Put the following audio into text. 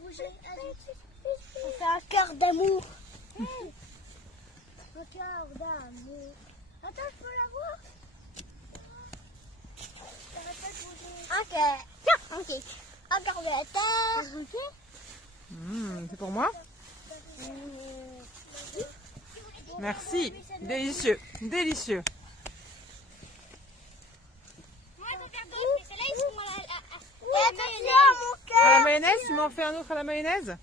bouger. On fait un cœur d'amour. Un cœur d'amour. Attends, je peux l'avoir? Un cœur. Tiens, ok. Un cœur de la terre. C'est pour moi? Merci. Délicieux. Délicieux. À la mayonnaise, tu m'en fais un autre à la mayonnaise?